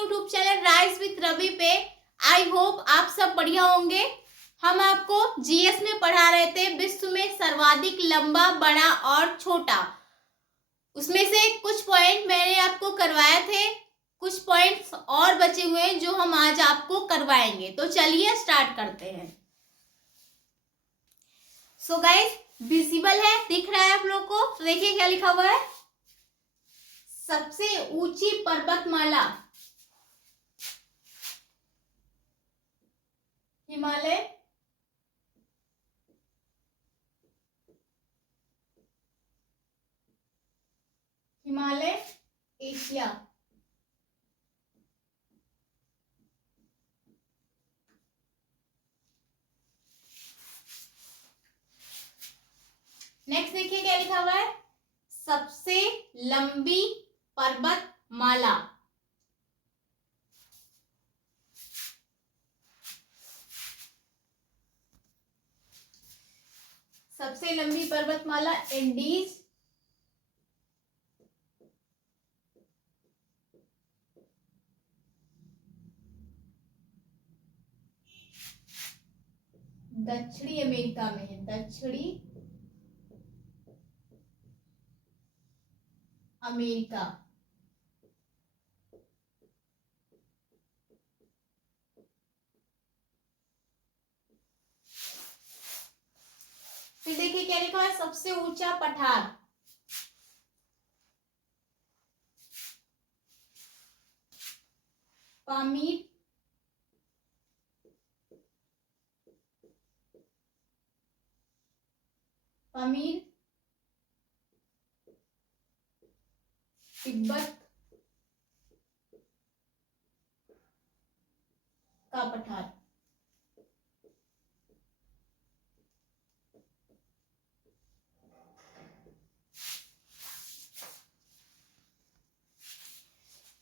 YouTube channel rise with Ravi पे। I hope आप सब बढ़िया होंगे। हम आपको जीएस में पढ़ा रहे थे विश्व में सर्वाधिक लंबा, बड़ा और छोटा। उसमें से कुछ पॉइंट मैंने आपको करवाए थे, कुछ पॉइंट्स और बचे हुए हैं जो हम आज आपको करवाएंगे। तो चलिए स्टार्ट करते हैं। सो गाइस, विजिबल है, दिख रहा है आप लोग को? तो देखिए क्या लिखा हुआ है। सबसे ऊंची पर्वतमाला हिमालय, हिमालय एशिया। नेक्स्ट देखिए क्या लिखा हुआ है। सबसे लंबी पर्वतमाला, सबसे लंबी पर्वतमाला एंडीज, दक्षिणी अमेरिका में है। दक्षिणी अमेरिका। फिर देखिए क्या लिखा है। सबसे ऊंचा पठार, पामीर, पामीर तिब्बत का पठार।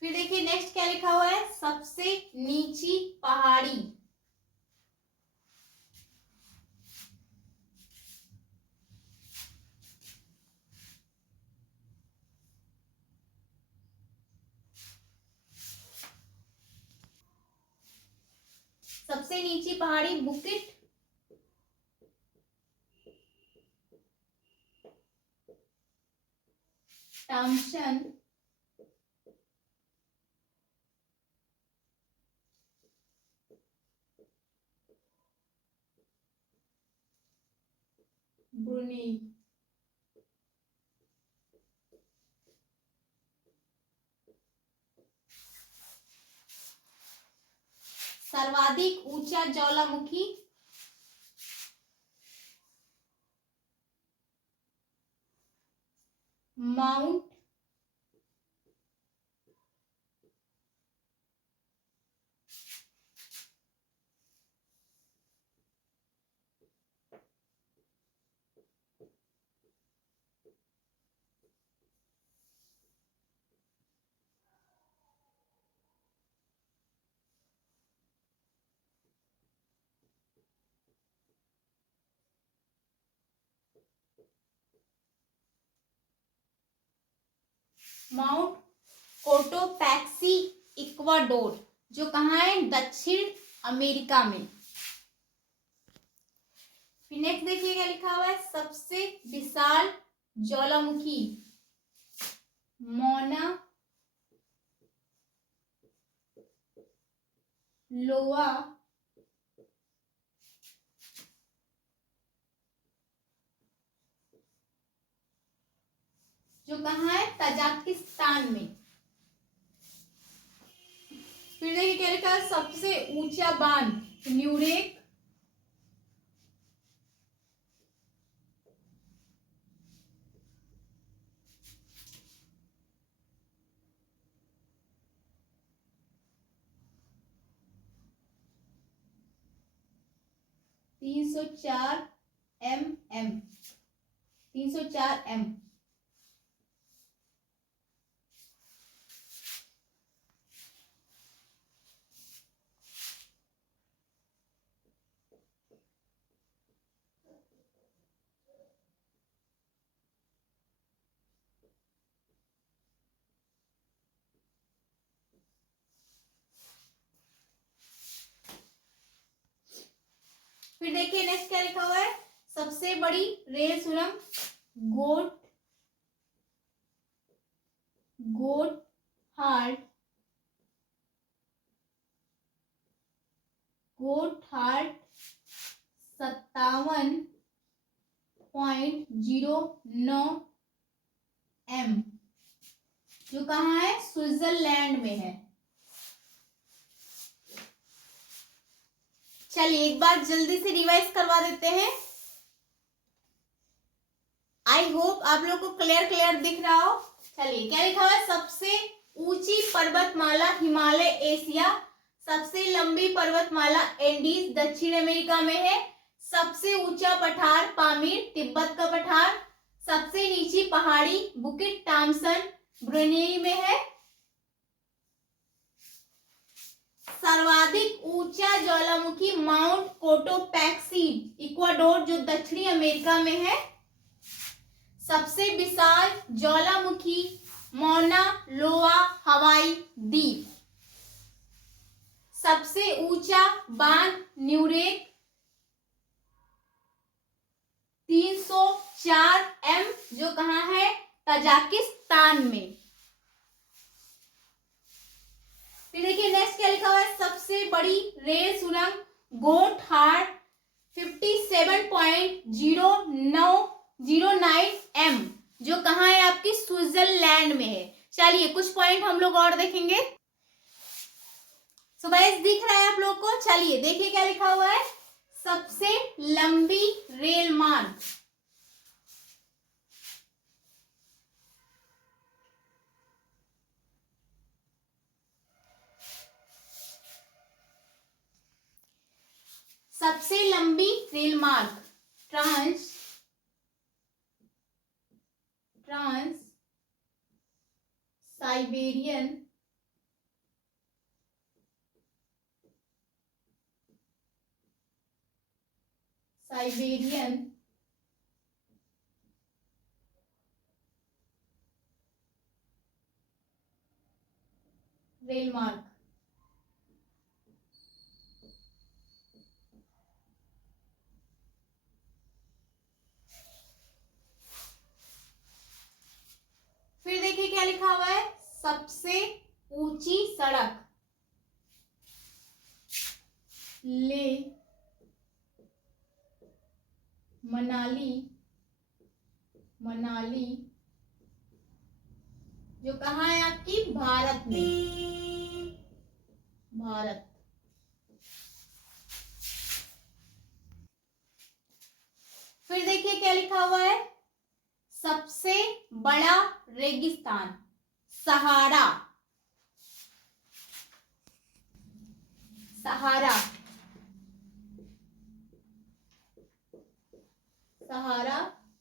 फिर देखिए नेक्स्ट क्या लिखा हुआ है। सबसे नीची पहाड़ी, सबसे नीची पहाड़ी बुकिट टॉम्सन ब्रुनेई। सर्वाधिक ऊंचा ज्वालामुखी माउंट माउंट कोटोपैक्सी इक्वाडोर, जो कहाँ है? दक्षिण अमेरिका में। फिर नेक्स्ट देखिए क्या लिखा हुआ है। सबसे विशाल ज्वालामुखी मोना लोआ जो कहाँ है? तजाकिस्तान में। फिर देखिए क्या लिखा है। सबसे ऊंचा बांध न्यूरेक तीन सौ चार mm 304 m। फिर देखिए नेक्स्ट क्या लिखा हुआ है, सबसे बड़ी रेल सुरंग गोट हार्ट 57.09 m, जो कहाँ है, स्विट्जरलैंड में है। चलिए एक बार जल्दी से रिवाइज करवा देते हैं। आई होप आप लोग को क्लियर दिख रहा हो। चलिए क्या लिखा हुआ है, सबसे ऊंची पर्वतमाला हिमालय एशिया, सबसे लंबी पर्वतमाला एंडीज दक्षिण अमेरिका में है, सबसे ऊंचा पठार पामीर तिब्बत का पठार, सबसे नीची पहाड़ी बुकिट टॉम्सन ब्रुनेई में है, सर्वाधिक ऊंचा ज्वालामुखी माउंट कोटोपैक्सी इक्वाडोर जो दक्षिणी अमेरिका में है, सबसे विशाल ज्वालामुखी मौना लोआ हवाई द्वीप, सबसे ऊंचा बांध न्यूरेक 304 m जो कहाँ है, तजाकिस्तान में। फिर देखिए नेक्स्ट क्या लिखा हुआ है, सबसे बड़ी रेल सुरंग गोटहार्ड 57.09 m जो कहाँ है, आपकी स्विट्जरलैंड में है। चलिए कुछ पॉइंट हम लोग और देखेंगे। सो गाइस दिख रहा है आप लोग को, चलिए देखिए क्या लिखा हुआ है, सबसे लंबी रेल मार्ग, सबसे लंबी रेल मार्ग ट्रांस साइबेरियन रेल मार्ग। फिर देखिए क्या लिखा हुआ है, सबसे ऊंची सड़क ले मनाली जो कहाँ है, आपकी भारत में, भारत। फिर देखिए क्या लिखा हुआ है, सबसे बड़ा रेगिस्तान सहारा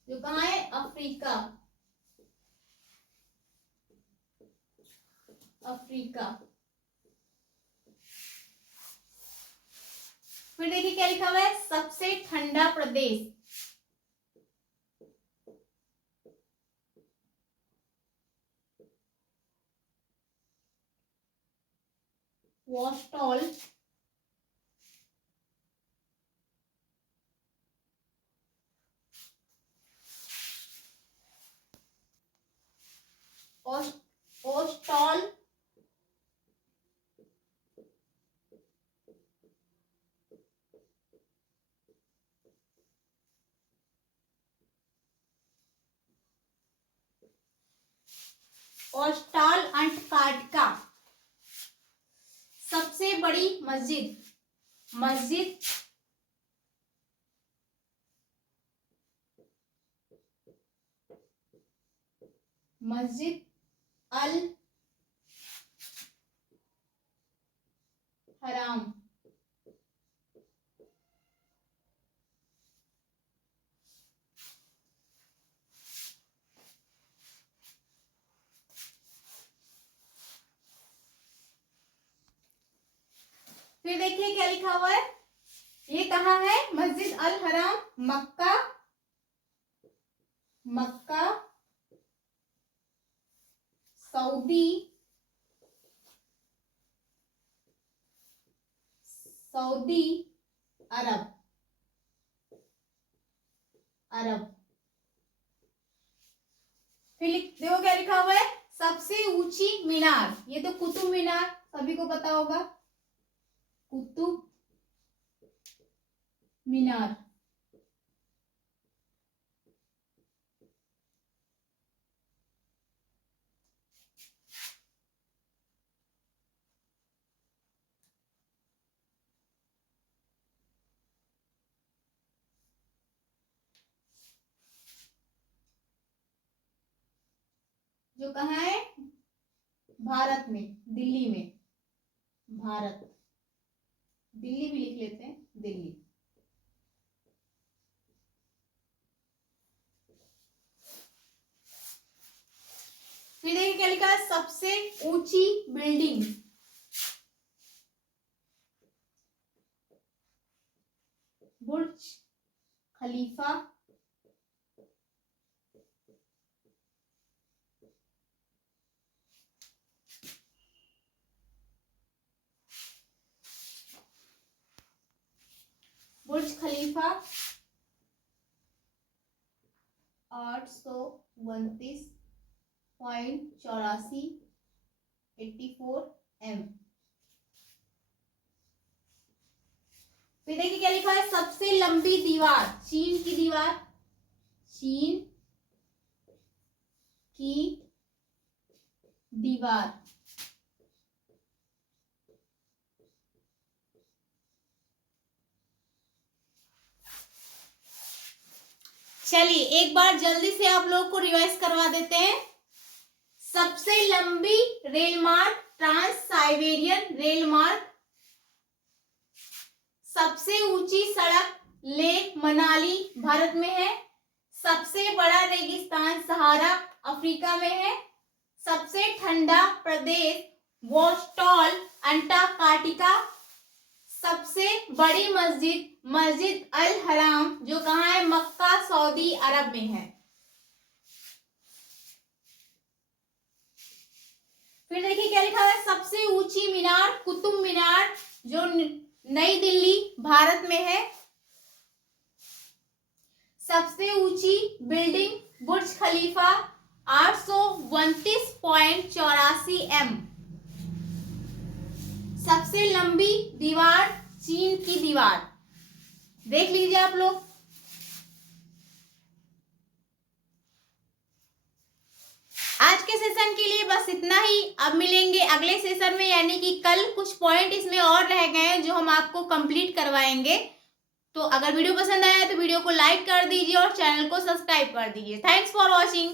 जो कहाँ है, अफ्रीका। फिर देखिए क्या लिखा हुआ है, सबसे ठंडा प्रदेश वोस्टॉल ओस्टॉल ओस्टॉल अंटार्कटिका। सबसे बड़ी मस्जिद अल हराम फिर देखिए क्या लिखा हुआ है, ये कहाँ है, मस्जिद अल हराम मक्का सऊदी अरब। अरब। फिर देखो क्या लिखा हुआ है, सबसे ऊंची मीनार, ये तो कुतुब मीनार सभी को पता होगा, कुतुब मीनार। जो कहाँ है, भारत में, दिल्ली में, भारत, दिल्ली भी लिख लेते हैं, दिल्ली। फिर देखिए क्या लिखा है, सबसे ऊंची बिल्डिंग, बुर्ज खलीफा, बुर्ज खलीफा 829.84 फिर देखिए क्या लिखा है, सबसे लंबी दीवार, चीन की दीवार, चीन की दीवार, चलिए एक बार जल्दी से आप लोग को रिवाइज करवा देते हैं। सबसे लंबी रेल मार्ग, ट्रांस साइबेरियन रेल मार्ग। सबसे ऊंची सड़क लेह मनाली भारत में है। सबसे बड़ा रेगिस्तान सहारा अफ्रीका में है। सबसे ठंडा प्रदेश वोस्टॉल अंटार्कटिका। सबसे बड़ी मस्जिद मस्जिद अल हराम जो कहाँ है, मक्का सऊदी अरब में है। फिर देखिए क्या लिखा है, सबसे ऊंची मीनार कुतुब मीनार जो नई दिल्ली भारत में है। सबसे ऊंची बिल्डिंग बुर्ज खलीफा 829.84 m। सबसे लंबी दीवार चीन की दीवार, देख लीजिए आप लोग। आज के सेशन के लिए बस इतना ही। अब मिलेंगे अगले सेशन में, यानी कि कल। कुछ पॉइंट इसमें और रह गए हैं जो हम आपको कंप्लीट करवाएंगे। तो अगर वीडियो पसंद आया तो वीडियो को लाइक कर दीजिए और चैनल को सब्सक्राइब कर दीजिए। Thanks for watching.